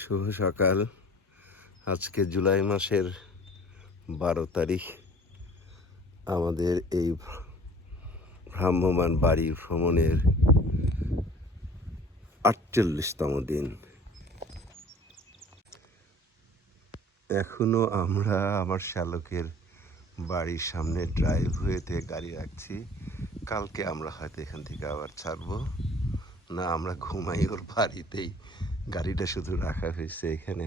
শুভ সকাল। আজকে জুলাই মাসের 12 তারিখ। আমাদের এই ভ্রাম্যমাণ বাড়ি ভ্রমণের 48তম দিন। এখনো আমরা আমার শ্যালকের বাড়ির সামনে ড্রাইভওয়েতে গাড়ি রাখছি। কালকে আমরা হয়তো এখান থেকে আবার ছাড়বো, না আমরা ঘুমাই ওর বাড়িতেই। গাড়িটা শুধু রাখা হয়েছে এখানে।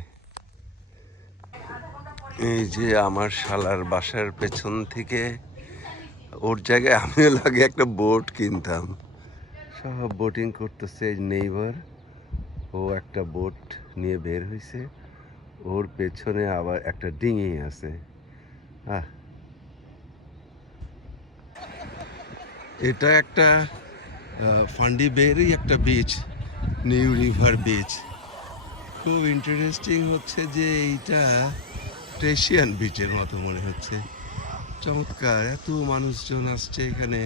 এই যে আমার শালার বাসার পেছন থেকে ওর জায়গায় আমিও লাগে একটা বোট কিনতাম। সব বোটিং করতেছে নেইবার। ও একটা বোট নিয়ে বের হয়েছে, ওর পেছনে আবার একটা ডিঙি আছে। এটা একটা ফান্ডি বেরই একটা বিচ, নিউ রিভার বিচ। খুব ইন্টারেস্টিং হচ্ছে যে এইটা এশিয়ান বিচের মতো মনে হচ্ছে। চমৎকার, এত মানুষজন আসছে এখানে,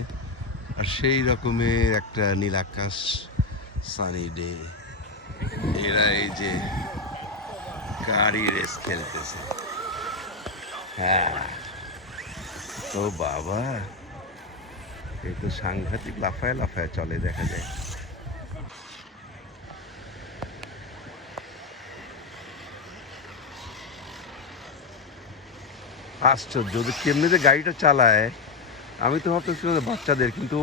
আর সেই রকমের একটা নীলাকাশ, সানি ডে। এরা এই যে গাড়ি রেস খেলতেছে। হ্যাঁ, ও বাবা, এই তো সাংঘাতিক লাফায় লাফায় চলে, দেখা যায়। আশ্চর্য, যে কেমনিতে গাড়িটা চালায়। আমি তো ভাবতেছিলাম বাচ্চাদের, কিন্তু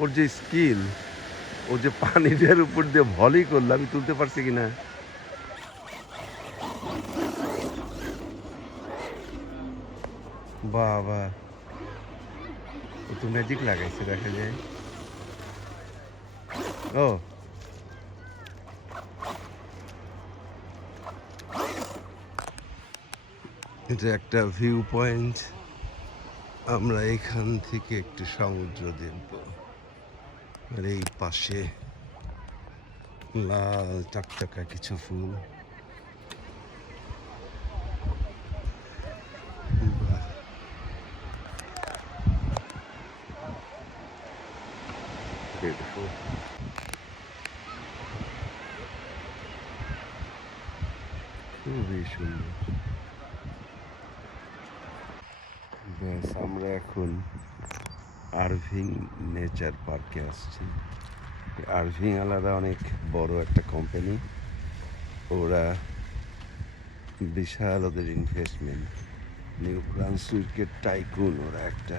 ওর যে স্কিল, ও যে পানিটার উপর দিয়ে ভলি করলো, আমি তুলতে পারছি কিনা। বাবা, ও তো ম্যাজিক লাগাইছে, দেখা যায়। ও, এটা একটা ভিউ পয়েন্ট। আমরা এখান থেকে একটু সমুদ্র দেখব। আর এই পাশে লাল টকটকা কিছু ফুল। Beautiful. খুবই সুন্দর। ব্যাস, আমরা এখন আরভিং নেচার পার্কে আসছি। আরভিং আলাদা অনেক বড় একটা কোম্পানি, ওরা বিশাল, ওদের ইনভেস্টমেন্ট। নিউ ব্রান্সউইকের টাইকুন ওরা একটা।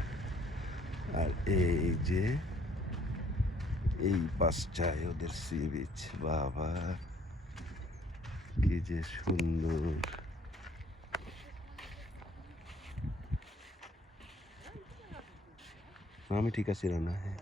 আর এই যে এই পাশটায় ওদের সি বিচ। বাবা, কি যে সুন্দর। আমি ঠিক আছি না? হ্যাঁ।